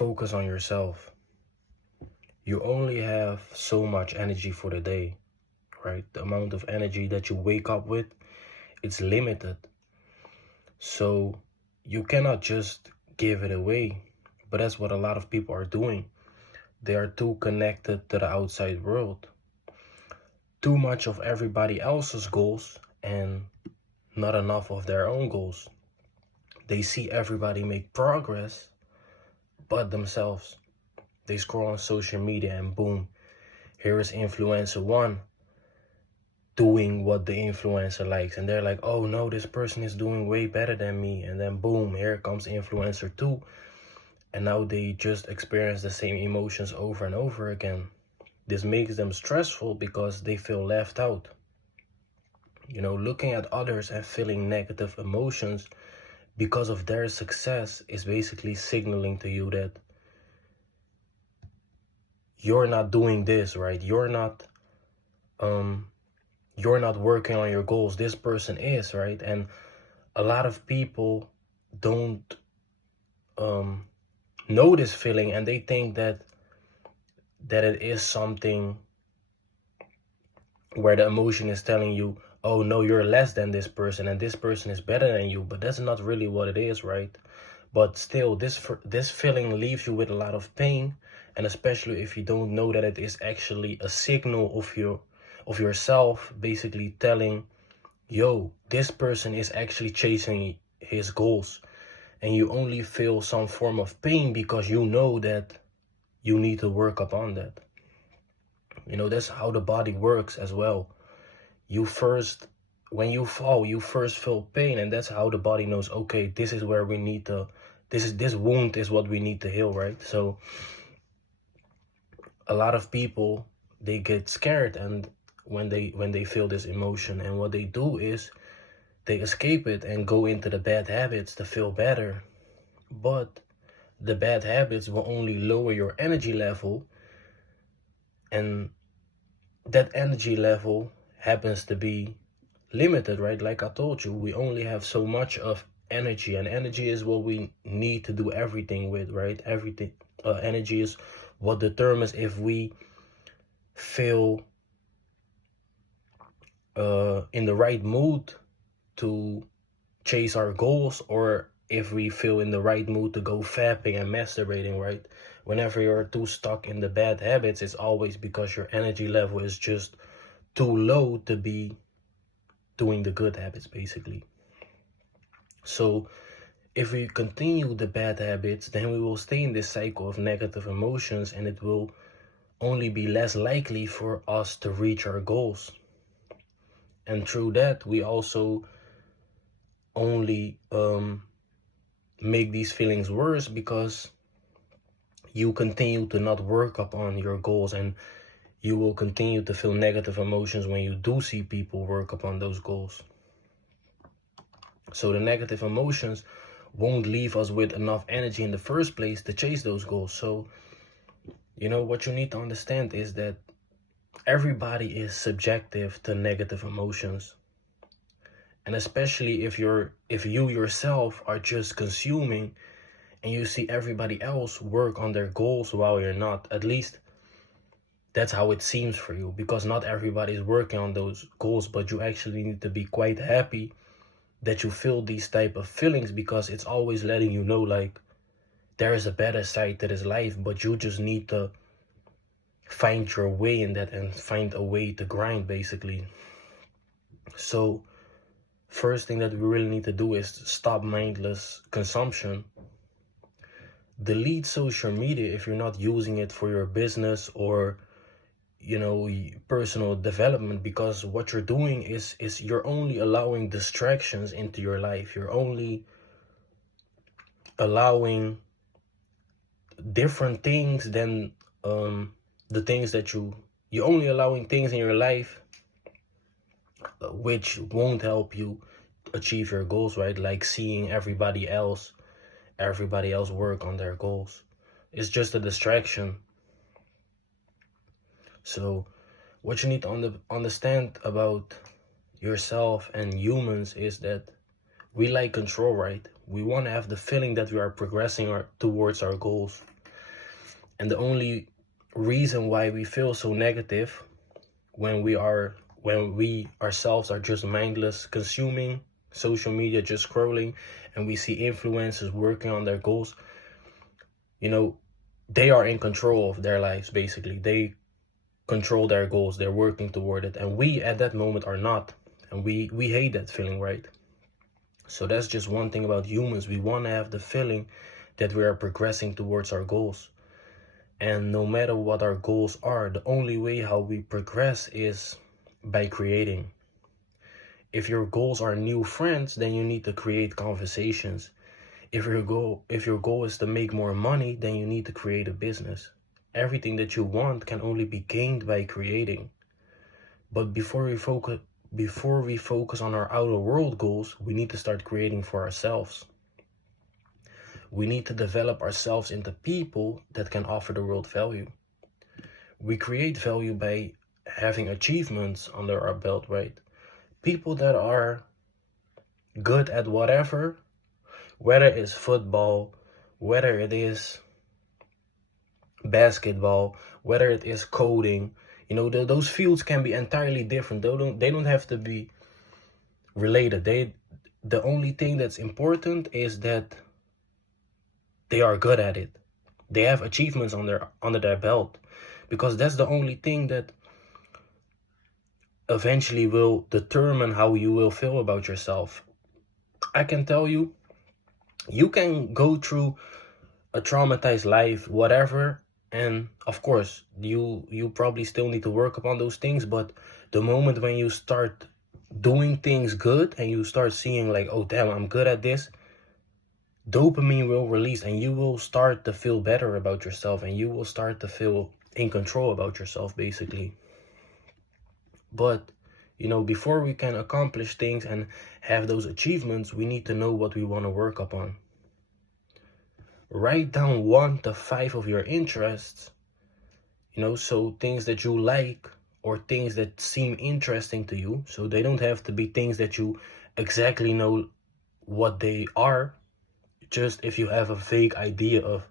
focus on yourself. You only have so much energy for the day, right? The amount of energy that you wake up with, it's limited. So you cannot just give it away. But that's what a lot of people are doing. They are too connected to the outside world. Too much of everybody else's goals and not enough of their own goals. They see everybody make progress but themselves. They scroll on social media and boom, here is influencer one doing what the influencer likes. And they're like, oh no, this person is doing way better than me. And then boom, here comes influencer two. And now they just experience the same emotions over and over again. This makes them stressful because they feel left out. You know, looking at others and feeling negative emotions because of their success is basically signaling to you that you're not doing this, right? You're not working on your goals. This person is, right? And a lot of people don't know this feeling, and they think that it is something where the emotion is telling you, oh no, you're less than this person and this person is better than you. But that's not really what it is, right? But still, this feeling leaves you with a lot of pain, and especially if you don't know that it is actually a signal of yourself basically telling, yo, this person is actually chasing his goals, and you only feel some form of pain because you know that you need to work upon that. You know, that's how the body works as well. When you fall, you first feel pain, and that's how the body knows, okay, this is where we need to, this wound is what we need to heal, right? So a lot of people, they get scared, and when they feel this emotion, and what they do is they escape it and go into the bad habits to feel better. But the bad habits will only lower your energy level, and that energy level happens to be limited, right? Like I told you, we only have so much of energy, and energy is what we need to do everything with, right? Everything, energy is what determines if we feel in the right mood to chase our goals, or if we feel in the right mood to go fapping and masturbating, right? Whenever you're too stuck in the bad habits, it's always because your energy level is just too low to be doing the good habits, basically. So if we continue the bad habits, then we will stay in this cycle of negative emotions, and it will only be less likely for us to reach our goals. And through that, we also only make these feelings worse because you continue to not work upon your goals, and you will continue to feel negative emotions when you do see people work upon those goals. So the negative emotions won't leave us with enough energy in the first place to chase those goals. So, you know, what you need to understand is that everybody is subjective to negative emotions. And especially if you yourself are just consuming and you see everybody else work on their goals while you're not. At least that's how it seems for you, because not everybody is working on those goals, but you actually need to be quite happy that you feel these type of feelings, because it's always letting you know, like, there is a better side to this life, but you just need to find your way in that and find a way to grind, basically. So first thing that we really need to do is stop mindless consumption. Delete social media if you're not using it for your business or, you know, personal development, because what you're doing is you're only allowing distractions into your life. You're only allowing different things than the things that you're only allowing things in your life which won't help you achieve your goals, right? Like seeing everybody else work on their goals. It's just a distraction. So what you need to understand about yourself and humans is that we like control, right? We want to have the feeling that we are progressing towards our goals. And the only reason why we feel so negative when we ourselves are just mindless consuming social media, just scrolling, and we see influencers working on their goals, they are in control of their lives. Basically, they control their goals, they're working toward it, and we at that moment are not, and we hate that feeling, right? So that's just one thing about humans. We want to have the feeling that we are progressing towards our goals. And no matter what our goals are, the only way how we progress is by creating. If your goals are new friends, then you need to create conversations. If your goal is to make more money, then you need to create a business. Everything that you want can only be gained by creating. But before we focus on our outer world goals, we need to start creating for ourselves. We need to develop ourselves into people that can offer the world value. We create value by having achievements under our belt, right? People that are good at whatever, whether it's football, whether it is basketball, whether it is coding, those fields can be entirely different. They don't have to be related. The only thing that's important is that they are good at it. They have achievements under their belt, because that's the only thing that eventually will determine how you will feel about yourself. I can tell you, you can go through a traumatized life, whatever, and of course you probably still need to work upon those things, but the moment when you start doing things good and you start seeing like, oh damn, I'm good at this, dopamine will release and you will start to feel better about yourself, and you will start to feel in control about yourself, basically. But before we can accomplish things and have those achievements, we need to know what we want to work upon. Write down 1 to 5 of your interests, so things that you like or things that seem interesting to you. So they don't have to be things that you exactly know what they are. Just if you have a vague idea of,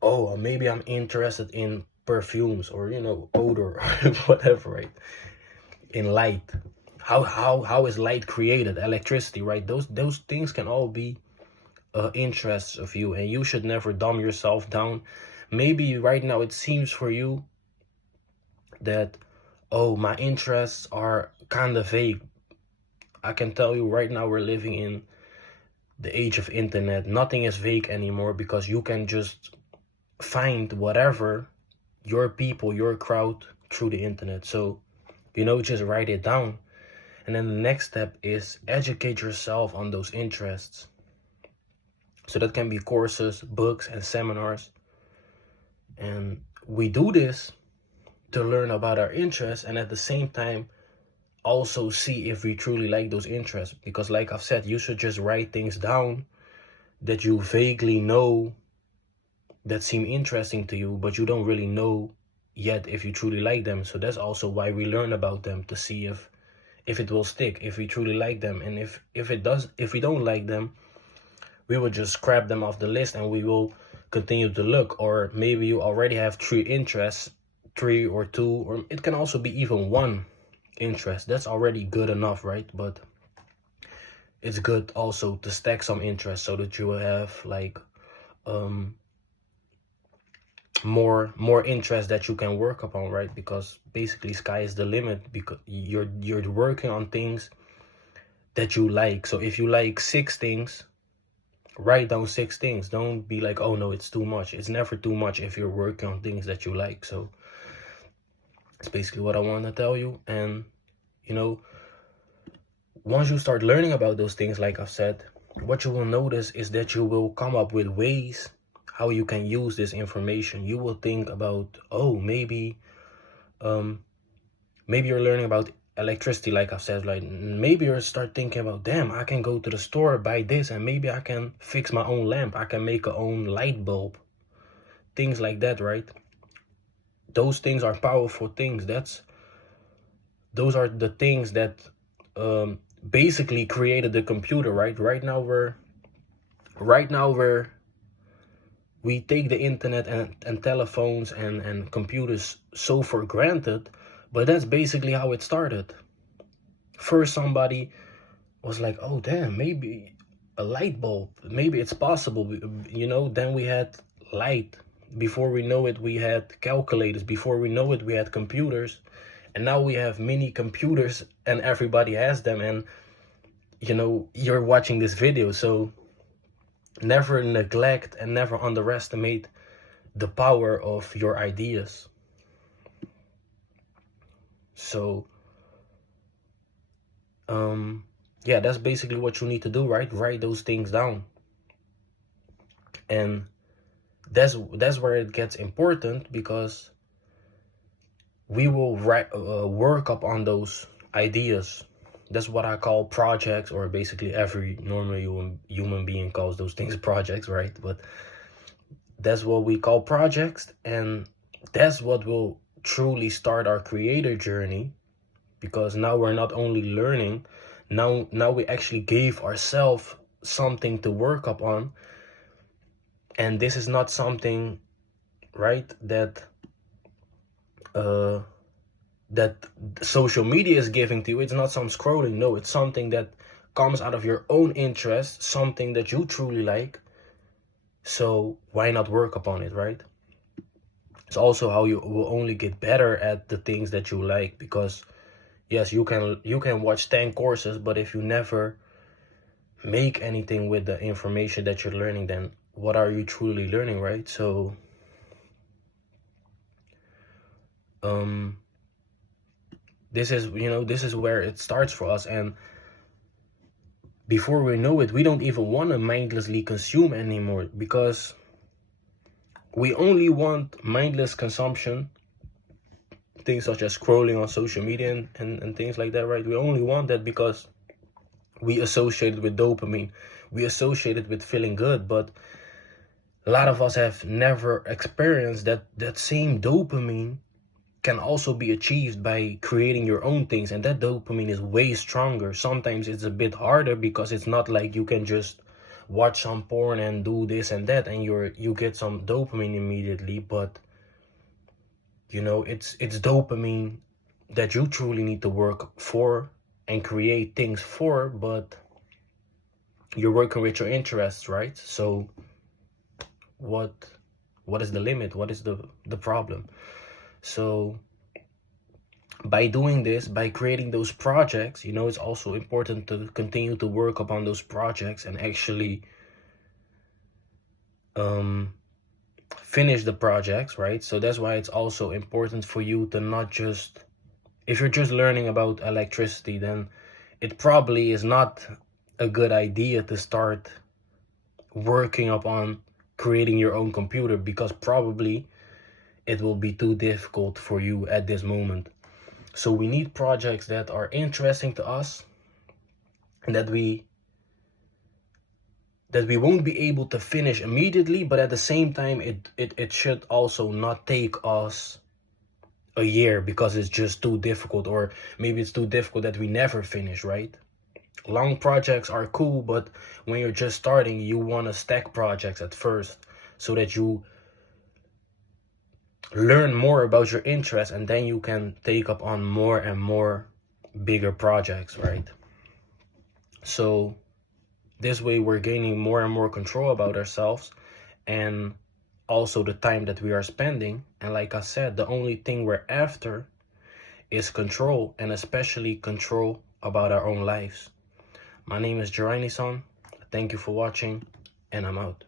oh, maybe I'm interested in perfumes or, odor or whatever, right? In light. How is light created? Electricity, right? Those things can all be interests of you, and you should never dumb yourself down. Maybe right now it seems for you that, oh, my interests are kind of vague. I can tell you right now, we're living in the age of internet. Nothing is vague anymore, because you can just find whatever, your people, your crowd, through the internet. So just write it down, and then the next step is educate yourself on those interests. So that can be courses, books, and seminars. And we do this to learn about our interests, and at the same time also see if we truly like those interests. Because like I've said, you should just write things down that you vaguely know that seem interesting to you, but you don't really know yet if you truly like them. So that's also why we learn about them, to see if it will stick, if we truly like them. And if we don't like them, we will just scrap them off the list and we will continue to look. Or maybe you already have 3 interests, 3 or 2, or it can also be even 1 interest. That's already good enough, right? But it's good also to stack some interests so that you will have like more interest that you can work upon, right? Because basically sky is the limit, because you're working on things that you like. So if you like 6 things, write down 6 things. Don't be like, oh no, it's too much. It's never too much if you're working on things that you like. So that's basically what I want to tell you. And once you start learning about those things, like I've said, what you will notice is that you will come up with ways how you can use this information. You will think about, oh, maybe you're learning about electricity, like I've said. Like maybe you start thinking about, damn, I can go to the store, buy this, and maybe I can fix my own lamp. I can make a own light bulb. Things like that, right? Those things are powerful things. Those are the things that basically created the computer, right? Right now we're we take the internet and telephones and computers so for granted, but that's basically how it started. First, somebody was like, oh damn, maybe a light bulb, maybe it's possible, then we had light. Before we know it, we had calculators. Before we know it, we had computers. And now we have mini computers and everybody has them. And you're watching this video, so never neglect and never underestimate the power of your ideas. So yeah, that's basically what you need to do, right? Write those things down. And that's where it gets important, because we will work up on those ideas. That's what I call projects, or basically every normal human being calls those things projects, right? But that's what we call projects, and that's what will truly start our creator journey, because now we're not only learning, now we actually gave ourselves something to work up on. And this is not something, right, that social media is giving to you. It's not some scrolling. No, it's something that comes out of your own interest, something that you truly like. So why not work upon it, right? It's also how you will only get better at the things that you like, because yes, you can watch 10 courses, but if you never make anything with the information that you're learning, then what are you truly learning, right? So this is where it starts for us. And before we know it, we don't even want to mindlessly consume anymore, because we only want mindless consumption, things such as scrolling on social media and things like that, right? We only want that because we associate it with dopamine, we associate it with feeling good. But a lot of us have never experienced that same dopamine can also be achieved by creating your own things, and that dopamine is way stronger. Sometimes it's a bit harder, because it's not like you can just watch some porn and do this and that and you get some dopamine immediately. But it's dopamine that you truly need to work for and create things for, but you're working with your interests, right? So what is the limit? What is the problem? So by doing this, by creating those projects, it's also important to continue to work upon those projects and actually finish the projects, right? So that's why it's also important for you to not just, if you're just learning about electricity, then it probably is not a good idea to start working upon creating your own computer, because probably it will be too difficult for you at this moment. So we need projects that are interesting to us, and that we won't be able to finish immediately, but at the same time it should also not take us a year because it's just too difficult, or maybe it's too difficult that we never finish, right? Long projects are cool, but when you're just starting, you want to stack projects at first so that you learn more about your interests, and then you can take up on more and more bigger projects, right? So this way we're gaining more and more control about ourselves, and also the time that we are spending. And like I said, the only thing we're after is control, and especially control about our own lives. My name is Jerani Son. Thank you for watching, and I'm out.